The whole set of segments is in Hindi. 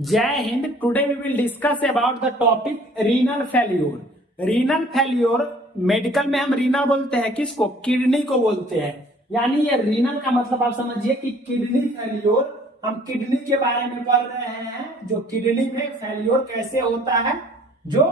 जय हिंद। Today we will discuss about the topic renal failure. Renal failure medical में हम रीनल बोलते हैं किसको? किडनी को बोलते हैं। यानी ये रीनल का मतलब आप समझिए कि किडनी फेल्योर। हम किडनी के बारे में पढ़ रहे हैं, जो किडनी में फेल्योर कैसे होता है, जो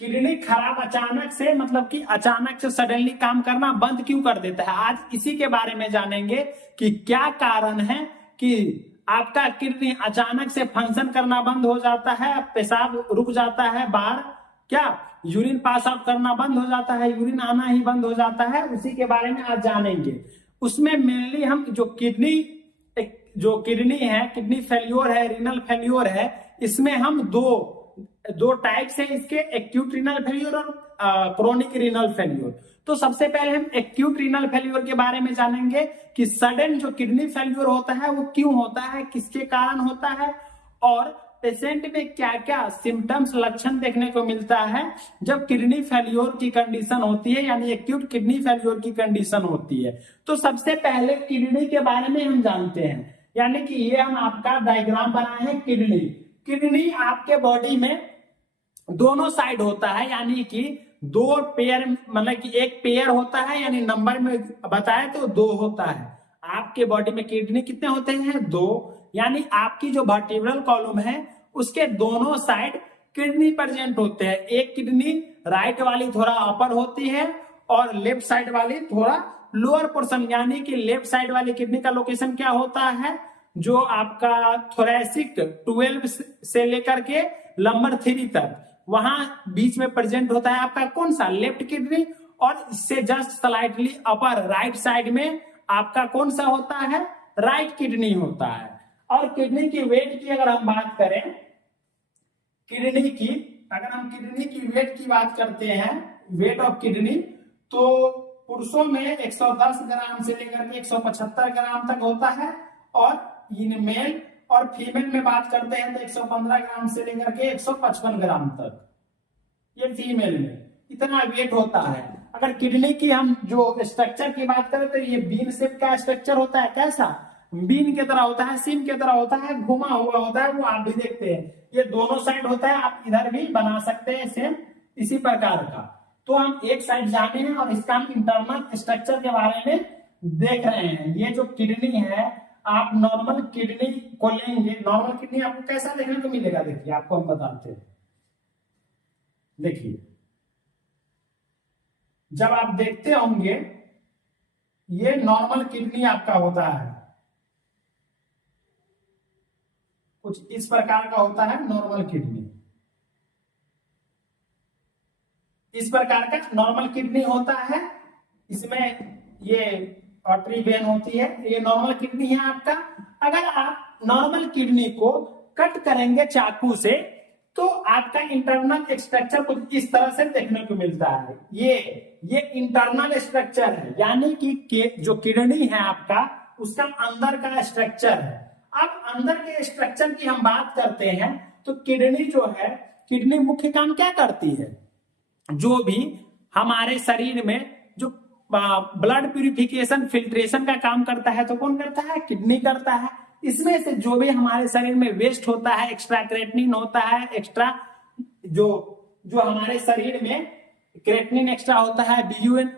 किडनी खराब अचानक से मतलब कि अचानक से सडनली काम करना बंद क्यों कर देता है। आज इसी के बारे में जानेंगे कि क्या कारण है कि आपका किडनी अचानक से फंक्शन करना बंद हो जाता है, पेशाब रुक जाता है, बाहर क्या यूरिन पास आउट करना बंद हो जाता है, यूरिन आना ही बंद हो जाता है। उसी के बारे में आज जानेंगे। उसमें मेनली हम जो किडनी है, किडनी फेल्योर है, रीनल फेल्योर है, इसमें हम दो टाइप्स हैं इसके, एक्यूट रीनल फेल्योर और क्रोनिक रीनल फेल्योर। तो सबसे पहले हम एक्यूट रीनल फेल्योर के बारे में जानेंगे कि सडन जो किडनी फेल्योर होता है वो क्यों होता है, किसके कारण होता है, और पेशेंट में क्या क्या सिम्टम्स लक्षण देखने को मिलता है जब किडनी फेल्योर की कंडीशन होती है, यानी एक्यूट किडनी फेल्योर की कंडीशन होती है। तो सबसे पहले किडनी के बारे में हम जानते हैं, यानी कि ये हम आपका डायग्राम बनाए हैं। किडनी आपके बॉडी में दोनों साइड होता है, यानी कि दो पेयर, मतलब कि एक पेयर होता है, यानी नंबर में बताए तो दो होता है। आपके बॉडी में किडनी कितने होते हैं? दो। यानी आपकी जो वर्टिब्रल कॉलम है उसके दोनों साइड किडनी प्रेजेंट होते हैं। एक किडनी राइट वाली थोड़ा अपर होती है और लेफ्ट साइड वाली थोड़ा लोअर पोर्शन, यानी कि लेफ्ट साइड वाली किडनी का लोकेशन क्या होता है, जो आपका थोरेसिक 12 से लेकर के लंबर 3 तक, वहां बीच में प्रेजेंट होता है आपका कौन सा? Left kidney. और इससे just slightly upper right side में आपका कौन सा होता है? राइट किडनी होता है। और किडनी की वेट की अगर हम बात करें, अगर हम किडनी की वेट की बात करते हैं, वेट ऑफ किडनी, तो पुरुषों में 110 ग्राम से लेकर के 175 ग्राम तक होता है, और इन मेल और फीमेल में बात करते हैं तो 115 ग्राम से लेकर के 155 ग्राम तक, ये फीमेल में इतना वेट होता है। अगर किडनी की हम जो स्ट्रक्चर की बात करें तो ये बीन शेप का स्ट्रक्चर होता है। कैसा? बीन की तरह होता है, सीम की तरह होता है, घुमा हुआ होता है, वो आप भी देखते हैं। ये दोनों साइड होता है, आप इधर भी बना सकते हैं सेम इसी प्रकार का। तो हम एक साइड जाने हैं और इसका हम इंटरनल स्ट्रक्चर के बारे में देख रहे हैं। ये जो किडनी है, आप नॉर्मल किडनी को लेंगे, नॉर्मल किडनी आपको कैसा देखने को मिलेगा? देखिए आपको हम बताते हैं। देखिए जब आप देखते होंगे ये नॉर्मल किडनी आपका होता है, कुछ इस प्रकार का होता है नॉर्मल किडनी। इस प्रकार का नॉर्मल किडनी होता है। इसमें ये आर्टरी वेन होती है, ये नॉर्मल किडनी है आपका। अगर आप नॉर्मल किडनी को कट करेंगे चाकू से तो आपका इंटरनल स्ट्रक्चर कुछ इस तरह से देखने को मिलता है। ये इंटरनल स्ट्रक्चर है, यानी कि जो किडनी है आपका उसका अंदर का स्ट्रक्चर है। अब अंदर के स्ट्रक्चर की हम बात करते हैं तो किडनी जो है, किडनी मुख्य काम क्या करती है? जो भी हमारे शरीर में जो ब्लड प्यूरिफिकेशन फिल्ट्रेशन का काम करता है तो कौन करता है? किडनी करता है। इसमें से जो भी हमारे शरीर में वेस्ट होता है, एक्स्ट्रा क्रेटिनिन होता है, एक्स्ट्रा जो हमारे शरीर में क्रेटिनिन एक्स्ट्रा होता है,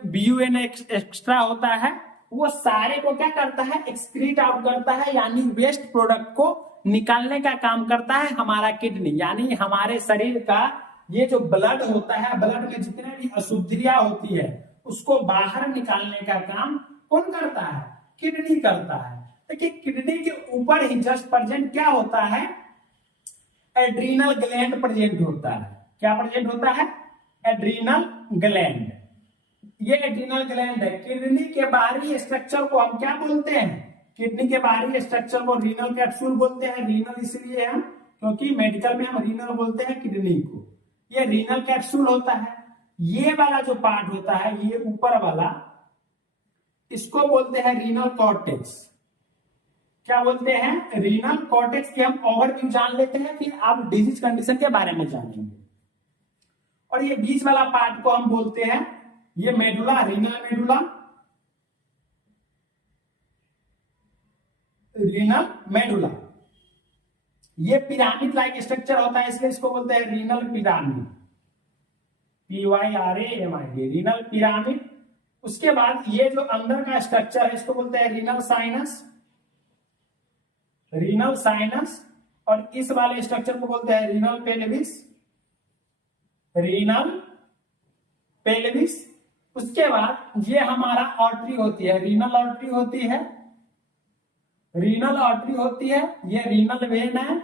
बीयूएन एक्स्ट्रा होता है, वो सारे को क्या करता है? एक्सक्रीट आउट करता है, यानी वेस्ट प्रोडक्ट को निकालने का काम करता है हमारा किडनी। यानी हमारे शरीर का ये जो ब्लड होता है, ब्लड में जितने भी अशुद्धियां होती है उसको बाहर निकालने का काम कौन करता है? किडनी करता है। देखिए किडनी के ऊपर ही जस्ट प्रेजेंट क्या होता है? एड्रीनल ग्लैंड प्रेजेंट होता है। क्या प्रेजेंट होता है? Adrenal gland. ये एड्रीनल ग्लैंड है। किडनी के बाहरी स्ट्रक्चर को हम क्या बोलते हैं? किडनी के बाहरी स्ट्रक्चर को रीनल कैप्सूल बोलते हैं। रीनल इसलिए हम, क्योंकि मेडिकल में हम रीनल बोलते हैं किडनी को। ये रीनल कैप्सूल होता है। ये वाला जो पार्ट होता है, ये ऊपर वाला, इसको बोलते हैं रीनल कॉर्टेक्स। क्या बोलते हैं? रीनल कॉर्टेक्स की हम ओवरव्यू जान लेते हैं, फिर आप डिजीज कंडीशन के बारे में जानेंगे। और ये बीच वाला पार्ट को हम बोलते हैं, ये medulla, renal medulla, renal medulla. ये पिरामिड लाइक स्ट्रक्चर होता है, इसलिए इसको बोलते हैं renal pyramid, PYRAMID, renal pyramid. उसके बाद ये जो अंदर का स्ट्रक्चर है इसको बोलते हैं रीनल साइनस, रीनल साइनस। और इस वाले स्ट्रक्चर को बोलते हैं रीनल पेल्विस, रीनल पेल्विस। उसके बाद ये हमारा आर्टरी होती है, रीनल आर्टरी होती है, रीनल आर्टरी होती है। ये रीनल वेन है,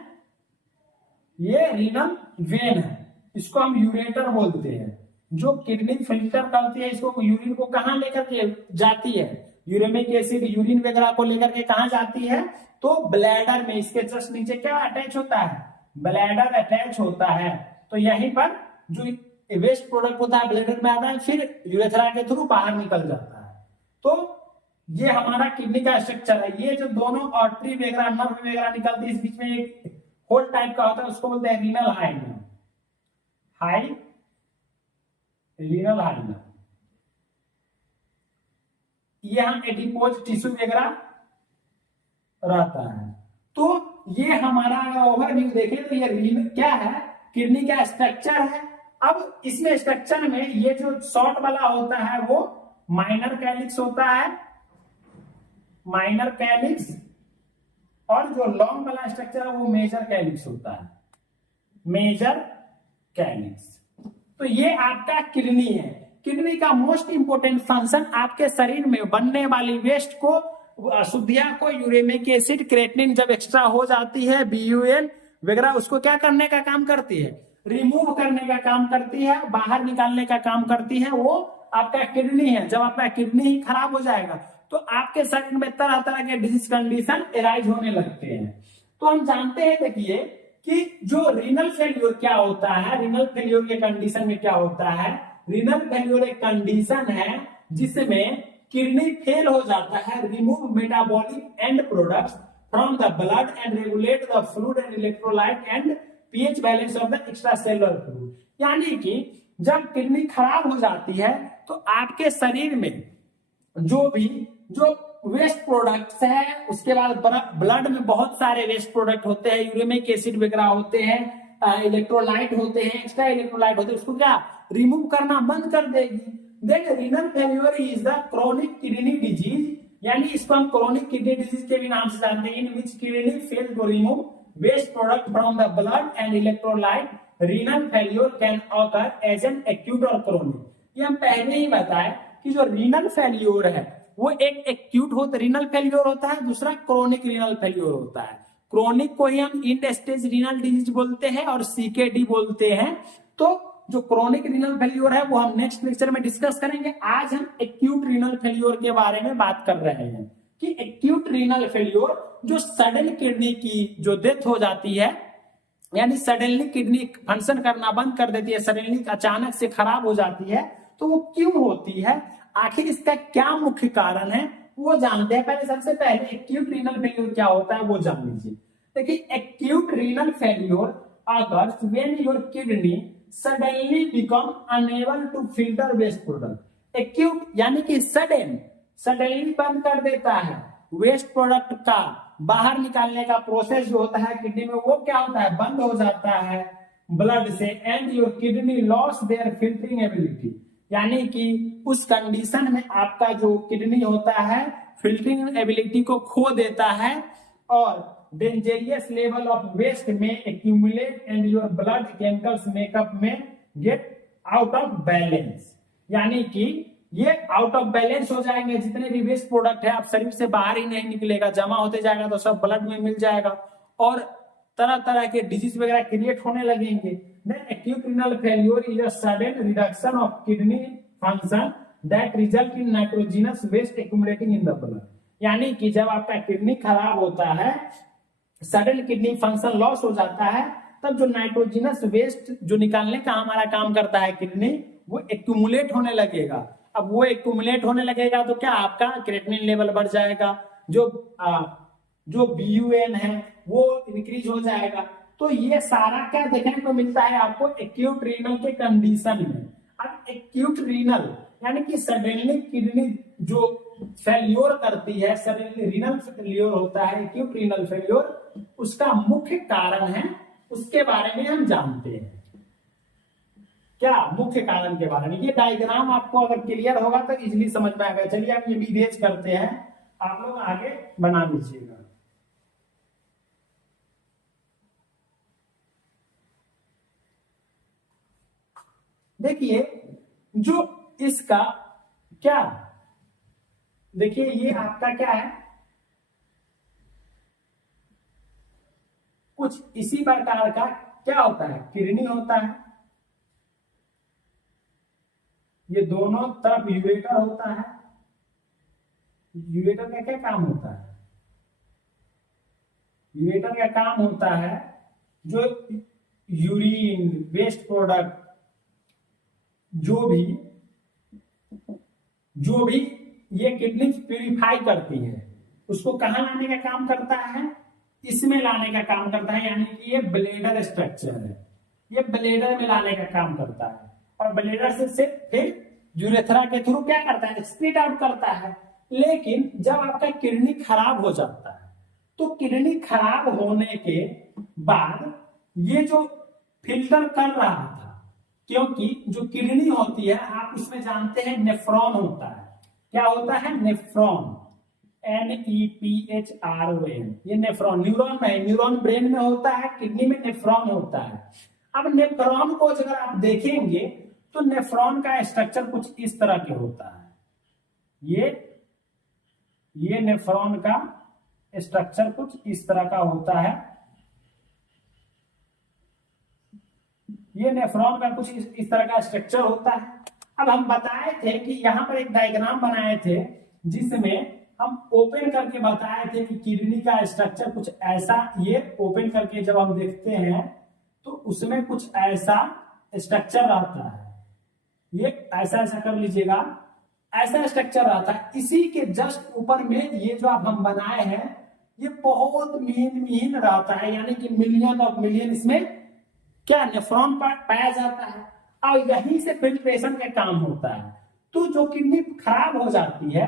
ये रीनल वेन है। इसको हम यूरेटर बोलते हैं। जो किडनी फिल्टर करती है इसको, यूरिन को कहां लेकर के जाती है, यूरेमिक एसिड यूरिन वगैरह को लेकर के कहां जाती है, तो ब्लैडर में। इसके जस्ट नीचे क्या अटैच होता है, ब्लैडर अटैच होता है। तो यहीं पर जो वेस्ट प्रोडक्ट होता है ब्लैडर में आता है, फिर यूरेथ्रा के थ्रू बाहर निकल जाता है। तो ये हमारा किडनी का स्ट्रक्चर है। ये जो दोनों आर्टरी वगैरह नर्व वगैरह निकलती है, इस बीच में एक होल टाइप का होता है, उसको बोलते हैं रीनल हाइड्रा, रीनल हाइड्रा। यहाँ एडिपोज टिश्यू वगैरह रहता है। तो ये हमारा ओवरव्यू देखें तो ये क्या है, किडनी का स्ट्रक्चर है। अब इसमें स्ट्रक्चर में ये जो शॉर्ट वाला होता है वो माइनर कैलिक्स होता है, माइनर कैलिक्स। और जो लॉन्ग वाला स्ट्रक्चर है वो मेजर कैलिक्स होता है, मेजर कैलिक्स। तो ये आपका किडनी है। किडनी का मोस्ट इंपोर्टेंट फंक्शन आपके शरीर में बनने वाली वेस्ट को, अशुद्धियां को, यूरेमिक एसिड, क्रेटिनिन जब एक्स्ट्रा हो जाती है, BUN वगैरह, उसको क्या करने का काम करती है, रिमूव करने का काम करती है, बाहर निकालने का काम करती है। वो आपका किडनी है। जब आपका किडनी ही खराब हो जाएगा तो आपके शरीर में तरह तरह के डिजीज कंडीशन एराइज होने लगते हैं। तो हम जानते हैं, देखिए कि जो रीनल फेल्योर क्या होता है, रीनल फेल्योर के कंडीशन में क्या होता है, रीनल फेल्योर एक कंडीशन है जिसमें किडनी फेल हो जाता है, remove metabolic and products from the blood and regulate the fluid and electrolyte and pH balance of the extracellular fluid. यानी कि जब किडनी खराब हो जाती है तो आपके शरीर में जो वेस्ट प्रोडक्ट्स है, उसके बाद ब्लड में बहुत सारे वेस्ट प्रोडक्ट होते हैं, यूरेमिक एसिड वगैरह होते हैं, इलेक्ट्रोलाइट होते हैं, एक्स्ट्रा इलेक्ट्रोलाइट होते हैं, उसको क्या रिमूव करना बंद कर देगी। Then renal failure is the chronic kidney disease, यानी इसको हम क्रोनिक किडनी डिजीज के भी नाम से जानते हैं, in which kidney fail to remove waste product from the blood and electrolyte. Renal failure can occur as an acute और क्रोनिक। ये हम पहले ही बताया कि जो रीनल फेल्योर है वो एक एक्यूट होता, रीनल फेल्योर होता है, दूसरा क्रोनिक रीनल फेल्योर होता है। क्रोनिक को ही हम इंड स्टेज रीनल डिजीज बोलते हैं और CKD बोलते हैं। तो जो क्रोनिक रीनल फेल्योर है वो हम नेक्स्ट लेक्चर में डिस्कस करेंगे। आज हम एक्यूट रीनल फेल्योर के बारे में बात कर रहे हैं कि एक्यूट रीनल फेल्योर जो सडन किडनी की जो डेथ हो जाती है, यानी सडनली किडनी फंक्शन करना बंद कर देती है, सडनली अचानक से खराब हो जाती है, तो वो क्यों होती है, आखिर इसका क्या मुख्य कारण है, वो जानते हैं। पहले सबसे पहले एक्यूट रीनल फेल्योर क्या होता है वो जान लीजिए। देखिए, acute renal failure occurs when your kidney suddenly become unable to filter waste product। Acute यानी कि सडनली बंद कर देता है वेस्ट प्रोडक्ट का बाहर निकालने का प्रोसेस जो होता है किडनी में, वो क्या होता है, बंद हो जाता है ब्लड से। And your kidney loss their filtering ability, यानी कि उस कंडीशन में आपका जो किडनी होता है फिल्टरिंग एबिलिटी को खो देता है और डेंजरियस लेवल ऑफ वेस्ट में accumulate and your blood chemicals makeup में गेट आउट ऑफ बैलेंस। यानी कि ये आउट ऑफ बैलेंस हो जाएंगे, जितने भी वेस्ट प्रोडक्ट है आप शरीर से बाहर ही नहीं निकलेगा, जमा होते जाएगा तो सब ब्लड में मिल जाएगा और तरह तरह के डिजीज वगैरह क्रिएट होने लगेंगे। Then acute renal failure is a sudden reduction of kidney function that result in nitrogenous waste accumulating in the blood। यानी कि जब आपका किडनी खराब होता है, सडन किडनी फंक्शन लॉस हो जाता है, तब जो नाइट्रोजिनस वेस्ट जो निकालने का हमारा काम करता है किडनी, वो एक्यूमुलेट होने लगेगा। अब वो एक्यूमुलेट होने लगेगा तो क्या आपका क्रेटिनिन लेवल बढ़ जाएगा, जो BUN है वो इंक्रीज हो जाएगा। तो ये सारा क्या देखने को मिलता है आपको एक्यूट रीनल के कंडीशन में। अब एक्यूट रीनल यानी कि सडनली किडनी जो फेल्योर करती है, सडनली रीनल फेल्योर होता है, एक्यूट रीनल फेल्योर, उसका मुख्य कारण है उसके बारे में हम जानते हैं। क्या मुख्य कारण के बारे में, ये डायग्राम आपको अगर क्लियर होगा तो इजीली समझ में आएगा। चलिए अब ये विवेच करते हैं, आप लोग आगे बना लीजिएगा। देखिए जो इसका क्या, देखिए ये आपका क्या है, कुछ इसी प्रकार का क्या होता है, किडनी होता है। ये दोनों तरफ यूरेटर होता है। यूरेटर का क्या काम होता है, यूरेटर का काम होता है जो यूरिन वेस्ट प्रोडक्ट जो भी ये किडनी प्यूरिफाई करती है उसको कहां लाने का काम करता है, इसमें लाने का काम करता है। यानी कि ये ब्लेडर स्ट्रक्चर है, ये ब्लेडर में लाने का काम करता है और ब्लेडर से फिर यूरेथ्रा के थ्रू क्या करता है, स्प्लिट आउट करता है। लेकिन जब आपका किडनी खराब हो जाता है तो किडनी खराब होने के बाद ये जो फिल्टर कर रहा था, क्योंकि जो किडनी होती है आप उसमें जानते हैं नेफ्रॉन होता है। क्या होता है, नेफ्रॉन, NEPHRON, ये नेफ्रॉन, न्यूरॉन में, न्यूरॉन ब्रेन में होता है, किडनी में नेफ्रॉन होता है। अब नेफ्रॉन को अगर आप देखेंगे तो नेफ्रॉन का स्ट्रक्चर कुछ इस तरह के होता है। ये नेफ्रॉन का स्ट्रक्चर कुछ इस तरह का होता है। ये नेफ्रॉन का कुछ इस तरह का स्ट्रक्चर होता है। अब हम बताए थे कि यहां पर एक डायग्राम बनाए थे जिसमें हम ओपन करके बताए थे कि किडनी का स्ट्रक्चर कुछ ऐसा, ये ओपन करके जब हम देखते हैं तो उसमें कुछ ऐसा स्ट्रक्चर रहता है। ये ऐसा ऐसा कर लीजिएगा, ऐसा स्ट्रक्चर रहता है। इसी के जस्ट ऊपर में ये जो आप हम बनाए हैं ये बहुत महीन रहता है, यानी कि मिलियन ऑफ मिलियन इसमें क्या नेफ्रॉन पाया जाता है और यहीं से फिल्ट्रेशन का काम होता है। तो जो किडनी खराब हो जाती है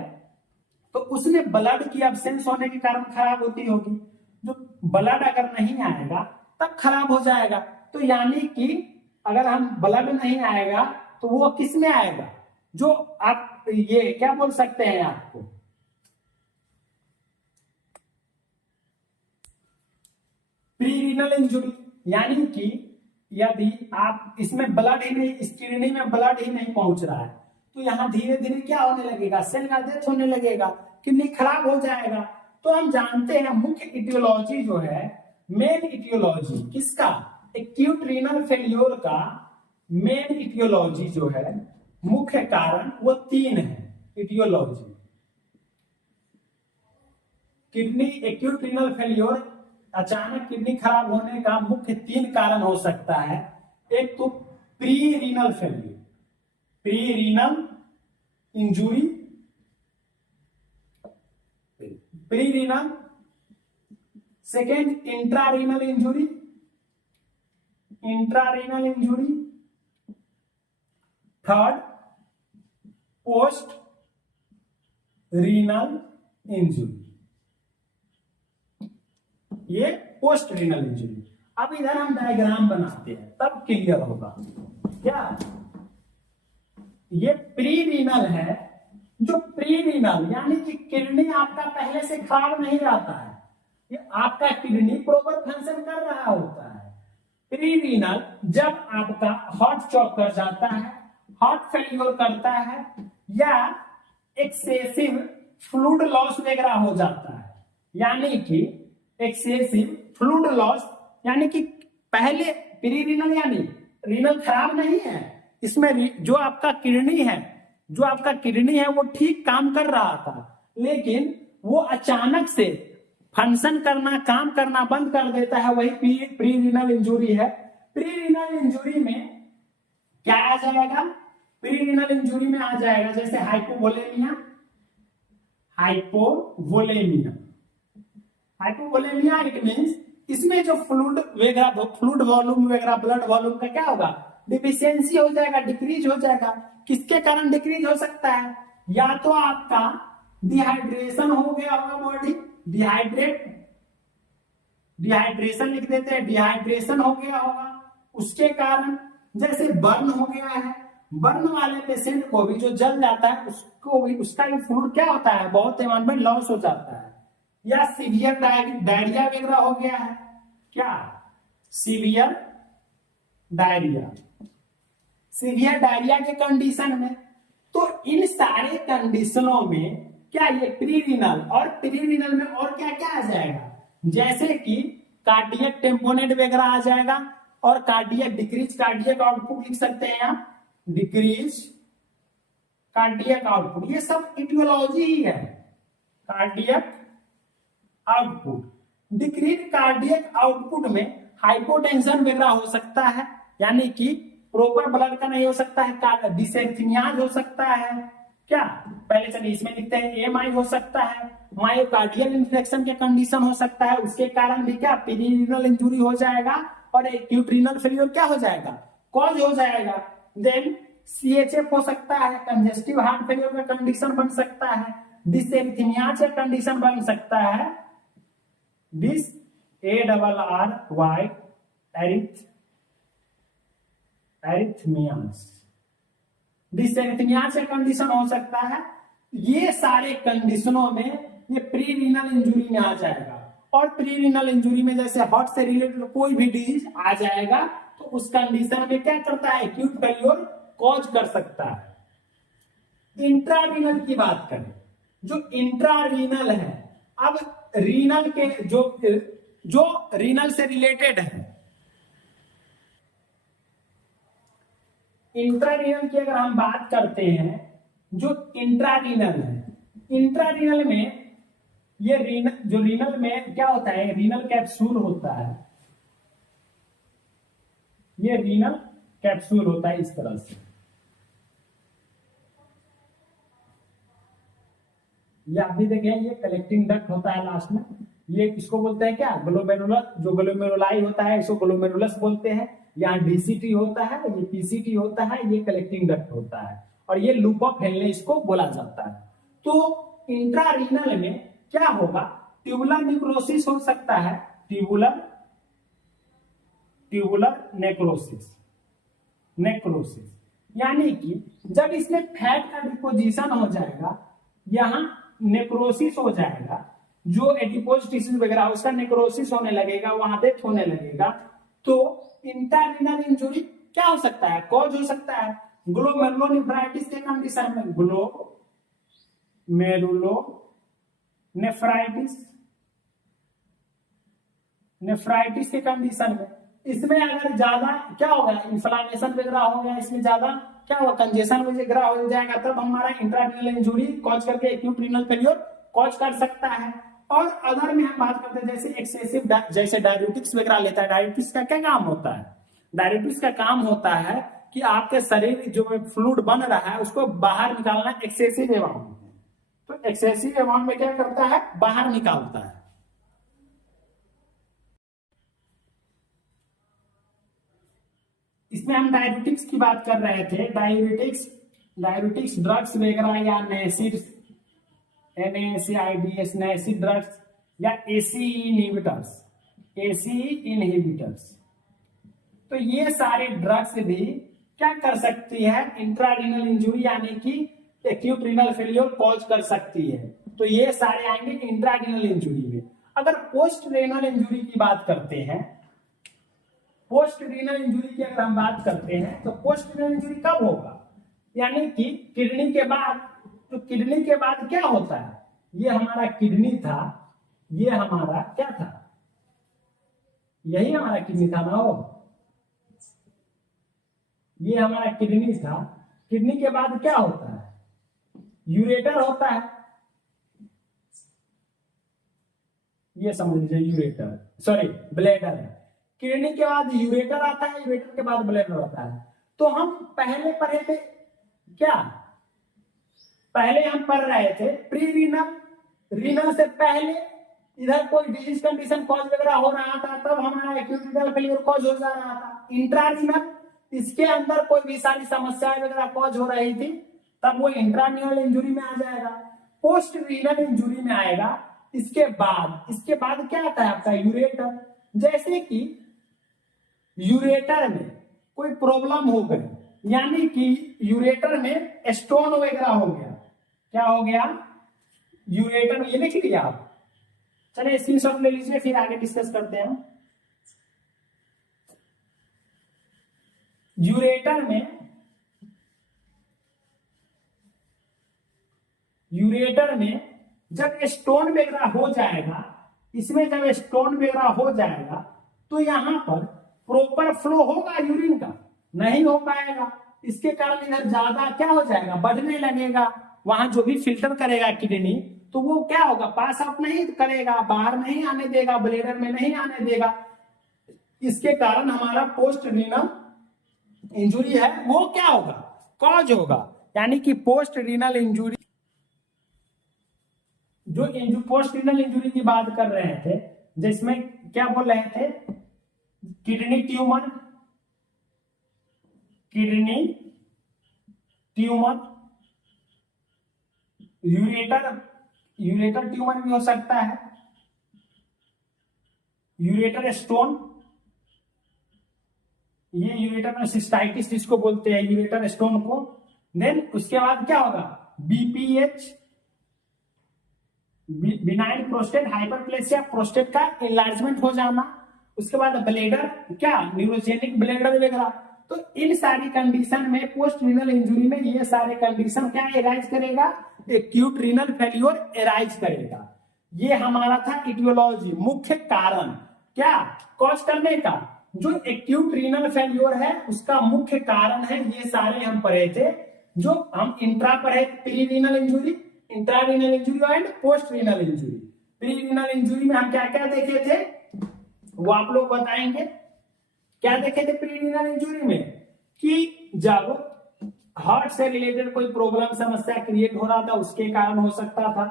तो उसमें ब्लड की एब्सेंस होने के कारण खराब होती होगी। जो ब्लड अगर नहीं आएगा तब खराब हो जाएगा। तो यानी कि अगर हम ब्लड नहीं आएगा तो वो किस में आएगा, जो आप ये क्या बोल सकते हैं आपको, प्रीरीनल इंजुरी। यानी कि यदि आप इसमें ब्लड ही नहीं, इस किडनी में ब्लड ही नहीं पहुंच रहा है तो यहां धीरे धीरे क्या होने लगेगा, सेल का डेथ होने लगेगा, किडनी खराब हो जाएगा। तो हम जानते हैं मुख्य इटियोलॉजी जो है, मेन इटियोलॉजी किसका, एक्यूट रीनल फेल्योर का मेन इटियोलॉजी जो है, मुख्य कारण वो 3 है aetiology. Kidney acute renal failure, अचानक किडनी खराब होने का मुख्य 3 कारण हो सकता है। एक तो pre renal failure, pre renal injury, pre renal, second intrarenal injury, intrarenal injury, third post renal injury, ये पोस्ट रीनल इंजुरी। अब इधर हम डायग्राम बनाते हैं तब क्लियर होगा। क्या ये प्री रीनल है, जो प्री रीनल यानी कि किडनी आपका पहले से खराब नहीं रहता है, ये आपका किडनी प्रॉपर फंक्शन कर रहा होता है। प्री रीनल जब आपका हार्ट चौक कर जाता है, हार्ट फेल्योर करता है या एक्सेसिव फ्लूइड लॉस वगैरह हो जाता है, यानी कि एक्सेसिव फ्लूइड लॉस, यानी कि पहले प्री रीनल यानी रीनल खराब नहीं है, इसमें जो आपका किडनी है वो ठीक काम कर रहा था, लेकिन वो अचानक से फंक्शन करना, काम करना बंद कर देता है, वही प्री रीनल इंजुरी है। प्री रीनल इंजुरी में क्या आ जाएगा, प्री रीनल इंजुरी में आ जाएगा जैसे हाइपोवोलेमिया, हाइपोवोलेमिया इट मींस इसमें जो फ्लूइड वॉल्यूम वगैरह, ब्लड वॉल्यूम का क्या होगा, डिफिशियंसी हो जाएगा, डिक्रीज हो जाएगा। किसके कारण डिक्रीज हो सकता है, या तो आपका डिहाइड्रेशन हो गया होगा, बॉडी डिहाइड्रेट डिहाइड्रेशन लिख देते हैं, डिहाइड्रेशन हो गया होगा उसके कारण। जैसे बर्न हो गया है, बर्न वाले पेशेंट को भी जो जल जाता है उसको भी उसका भी फ्लूइड क्या होता है, बहुत अमाउंट में लॉस हो जाता है। या सीवियर डायरिया वगैरह हो गया है, क्या सीवियर डायरिया, सीवियर डायरिया के कंडीशन में। तो इन सारे कंडीशनों में क्या ये प्रीरिनल और प्रीरिनल में और क्या क्या आ जाएगा, जैसे कि कार्डियक टेम्पोनेट वगैरह आ जाएगा, और कार्डियक डिक्रीज कार्डियक आउटपुट लिख सकते हैं आप, डिक्रीज कार्डियक आउटपुट, ये सब इटियोलॉजी ही है। Cardiac output, decrease cardiac output में हाइपोटेंशन वगैरह हो सकता है, यानी कि प्रॉपर ब्लड का नहीं हो सकता है, डिसेंथमियाज हो सकता है, क्या पहले चलिए इसमें लिखते हैं एमआई हो सकता है, मायोकार्डियल इन्फेक्शन के कंडीशन हो सकता है, उसके कारण भी क्या पेरिनियल इंजुरी हो जाएगा, और एक्यूट रीनल फेलियर क्या हो जाएगा, कॉज हो जाएगा। देन सीएचएफ हो सकता है, कंजेस्टिव हार्ट फेलियर का कंडीशन बन सकता है, डिसेंथमियाज का कंडीशन बन सकता है, डिस ARRY एरिथमियाज, डिसेंथमिया से कंडीशन हो सकता है। ये सारे कंडीशनों में ये प्रीरिनल इंजुरी में आ जाएगा, और प्रीरिनल इंजुरी में जैसे हार्ट से रिलेटेड कोई भी डिजीज आ जाएगा तो उस कंडीशन में क्या करता है, एक्यूट फेल्योर कॉज कर सकता है। इंट्रारीनल की बात करें, जो इंट्रारीनल है, अब रीनल के जो रीनल से रिलेटेड है, इंट्रारीनल की अगर हम बात करते हैं, जो इंट्रारीनल है, इंट्रारीनल में ये जो रीनल में क्या होता है, रीनल कैप्सूल होता है, ये रीनल कैप्सूल होता है इस तरह से, ये आप भी देखें, ये कलेक्टिंग डक्ट होता है लास्ट में, ये इसको बोलते हैं क्या, ग्लोमेरुलस, जो ग्लोमेरुलाई होता है इसको ग्लोमेरुलस बोलते हैं। यहाँ डीसीटी होता है, ये पीसीटी होता है, ये कलेक्टिंग डक्ट होता है, और ये लूप ऑफ हेनले इसको बोला जाता है। तो इंट्रारीनल में क्या होगा, ट्यूबुलर नेक्रोसिस हो सकता है, ट्यूबुलर नेक्रोसिस, यानी कि जब इसमें फैट का डिपोजिशन हो जाएगा, यहां नेक्रोसिस हो जाएगा, जो एडिपोज टिश्यू वगैरह उसका नेक्रोसिस होने लगेगा, वहां डेथ होने लगेगा, तो इंट्रारीनल इंजुरी क्या हो सकता है, कॉज हो सकता है ग्लोमेरुलोनेफ्राइटिस के कंडीशन में, नेफ्राइटिस के कंडीशन में। इसमें अगर ज्यादा क्या होगा, इन्फ्लामेशन वगैरह हो गया, इसमें ज्यादा क्या होगा, कंजेशन वगैरह हो जाएगा, तब हमारा इंट्रारीनल इंजुरी कॉज करके एक्यूट रीनल फेल्योर कॉज कर सकता है। और अदर में हम बात करते हैं जैसे एक्सेसिव, जैसे डायबिटिक्स वगैरह लेता है, डायबिटिक्स का क्या काम होता है, डायबिटिक्स का काम होता है कि आपके शरीर जो फ्लूइड बन रहा है उसको बाहर निकालना एक्सेसिव अमाउंट में, तो एक्सेसिव अमाउंट में क्या करता है, बाहर निकालता है। इसमें हम डायबिटिक्स की बात कर रहे थे, डायबिटिक्स ड्रग्स वगैरह या NSAIDs, NSAIDs ड्रग्स या ACE इनहिबिटर्स, तो ये सारे ड्रग्स भी क्या कर सकती है, इंट्रारीनल इंजुरी यानी कि एक्यूट रीनल फेलियर कॉज कर सकती है। तो ये सारे आएंगे इंट्रारीनल इंजुरी में। अगर पोस्ट रीनल इंजुरी की बात करते हैं, पोस्ट रीनल इंजुरी की अगर हम बात करते हैं, तो पोस्ट रीनल इंजुरी कब होगा, यानी कि किडनी के बाद, तो किडनी के बाद क्या होता है, ये हमारा किडनी था, ये हमारा क्या था, यही हमारा किडनी था ना, हो ये हमारा किडनी था, किडनी के बाद क्या होता है, यूरेटर होता है, ये समझ लीजिए यूरेटर, सॉरी ब्लैडर है, किडनी के बाद यूरेटर आता है, यूरेटर के बाद ब्लैडर आता है। तो हम पहले पढ़े थे क्या, पहले हम पढ़ रहे थे प्री रीनल, रीनल से पहले इधर कोई डिजीज कंडीशन कॉज वगैरह हो रहा था, तब हमारा एक्यूट रीनल फेलियर कॉज हो जा रहा था। इंट्रारीनल, इसके अंदर कोई भी सारी समस्याएं वगैरह कॉज हो रही थी, तब वो इंट्रारीनल इंजुरी में आ जाएगा। पोस्ट रीनल इंजुरी में आएगा, इसके बाद क्या आता है आपका यूरेटर। जैसे कि यूरेटर में कोई प्रॉब्लम हो गई, यानी कि यूरेटर में स्टोन वगैरह हो गया, क्या हो गया यूरेटर में, ये लिख लिया आप। चलिए स्क्रीनशॉट ले लीजिए, फिर आगे डिस्कस करते हैं। यूरेटर में जब स्टोन वगैरह हो जाएगा, इसमें जब स्टोन वगैरह हो जाएगा तो यहां पर प्रॉपर फ्लो होगा यूरिन का, नहीं हो पाएगा। इसके कारण इधर ज्यादा क्या हो जाएगा, बढ़ने लगेगा। वहां जो भी फिल्टर करेगा किडनी, तो वो क्या होगा, पास आउट नहीं करेगा, बाहर नहीं आने देगा, ब्लेडर में नहीं आने देगा। इसके कारण हमारा पोस्ट रीनल इंजुरी है वो क्या होगा, कॉज होगा। यानी कि पोस्ट रीनल इंजुरी, जो पोस्ट रीनल इंजुरी की बात कर रहे थे, जिसमें क्या बोल रहे थे, किडनी ट्यूमर, यूरेटर ट्यूमर भी हो सकता है, यूरेटर स्टोन, ये यूरेटर में सिस्टाइटिस जिसको बोलते हैं, यूरेटर स्टोन को। देन उसके बाद क्या होगा, BPH, benign prostate hyperplasia, prostate का एनलार्जमेंट हो जाना। उसके बाद ब्लेडर, क्या न्यूरोजेनिक ब्लेडर वगैरह। तो इन सारी कंडीशन में, पोस्ट रीनल इंजुरी में ये सारे कंडीशन क्या एराइज करेगा, एक्यूट रीनल फेल्योर एराइज करेगा। ये हमारा था इटियोलॉजी, मुख्य कारण क्या कॉज करने का। जो एक्यूट रीनल फेल्योर है उसका मुख्य कारण है, ये सारे हम पढ़े थे। जो हम इंट्रा पढ़े, pre renal injury, intra renal injury and post renal injury. Pre renal injury में हम क्या क्या देखे थे वो आप लोग बताएंगे। क्या देखे थे प्री रीनल इंजुरी में, कि जब हार्ट से रिलेटेड कोई प्रॉब्लम समस्या क्रिएट हो रहा था, उसके कारण हो सकता था,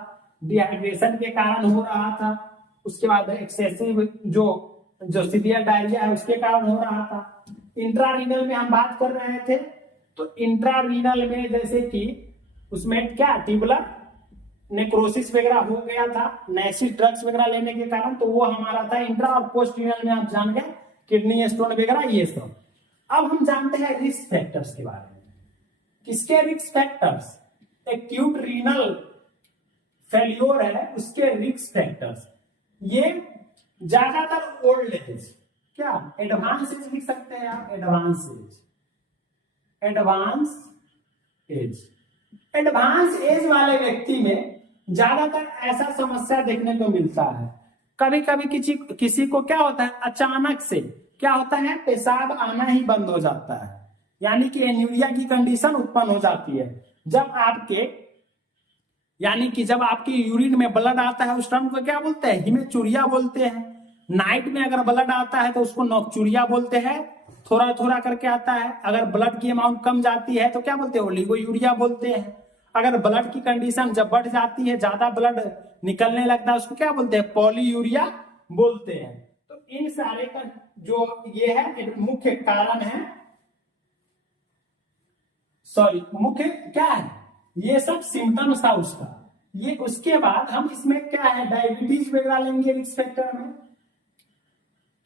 डिहाइड्रेशन के कारण हो रहा था, उसके बाद एक्सेसिव जो सीवियर डायरिया है उसके कारण हो रहा था। इंट्रा रीनल में हम बात कर रहे थे, तो इंट्रा रीनल में जैसे कि उसमें क्या ट्यूबुलर नेक्रोसिस वगैरह हो गया था, नैसिक ड्रग्स वगैरह लेने के कारण, तो वो हमारा था इंट्रा। और पोस्ट रीनल में आप जान गए किडनी स्टोन वगैरह ये सब। अब हम जानते हैं रिस्क फैक्टर्स के बारे में। किसके risk factors, acute renal failure है उसके रिस्क फैक्टर्स। ये ज्यादातर ओल्ड एज, क्या एडवांस एज लिख सकते हैं आप, एडवांस एज वाले व्यक्ति में ज्यादातर ऐसा समस्या देखने को मिलता है। कभी कभी किसी को क्या होता है, अचानक से क्या होता है, पेशाब आना ही बंद हो जाता है, यानी कि एन्यूरिया की कंडीशन उत्पन्न हो जाती है। जब आपके यूरिन में ब्लड आता है उस टर्म को क्या बोलते हैं, हिमेचुरिया बोलते हैं। नाइट में अगर ब्लड आता है तो उसको नॉक्चुरिया बोलते हैं, थोड़ा थोड़ा करके आता है। अगर ब्लड की अमाउंट कम जाती है तो क्या बोलते हैं, ओलिगोयूरिया बोलते हैं। अगर ब्लड की कंडीशन जब बढ़ जाती है, ज्यादा ब्लड निकलने लगता है, उसको क्या बोलते हैं, पॉलीयूरिया बोलते हैं। तो इन सारे का जो ये है मुख्य कारण है, मुख्य क्या है, ये सब सिम्टम्स था उसका। ये उसके बाद हम इसमें क्या है, डायबिटीज वगैरह लेंगे रिस्क फैक्टर में।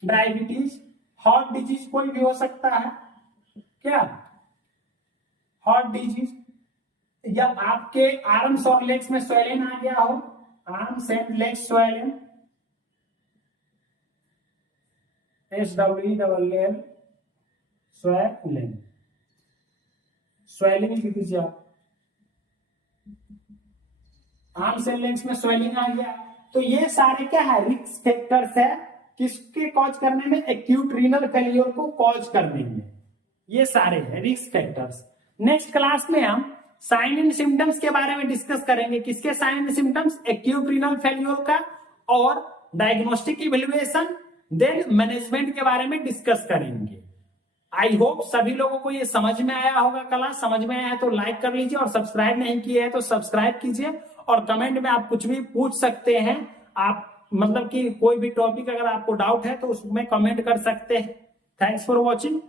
डायबिटीज, हार्ट डिजीज कोई भी हो सकता है, क्या हार्ट डिजीज, या आपके आर्म्स और लेग्स में स्वेलिंग आ गया हो, arms and legs swelling, SWELL swelling लिख दीजिए आप। आर्म्स एंड लेग्स में स्वेलिंग आ गया, तो ये सारे क्या है, रिस्क फैक्टर्स है किसके कॉज करने में, एक्यूट रीनल फेलियर को कॉज करने में। ये सारे है रिस्क फैक्टर्स। नेक्स्ट क्लास में हम साइन एंड सिम्टम्स के बारे में डिस्कस करेंगे। किसके sign and symptoms, acute renal failure का, और डायग्नोस्टिक इवैल्यूएशन, देन मैनेजमेंट के बारे में डिस्कस करेंगे। आई होप सभी लोगों को ये समझ में आया होगा। क्लास समझ में आया है तो लाइक कर लीजिए, और सब्सक्राइब नहीं किए हैं तो सब्सक्राइब कीजिए। और कमेंट में आप कुछ भी पूछ सकते हैं, आप मतलब कि कोई भी टॉपिक अगर आपको डाउट है तो उसमें कमेंट कर सकते हैं। Thanks for watching.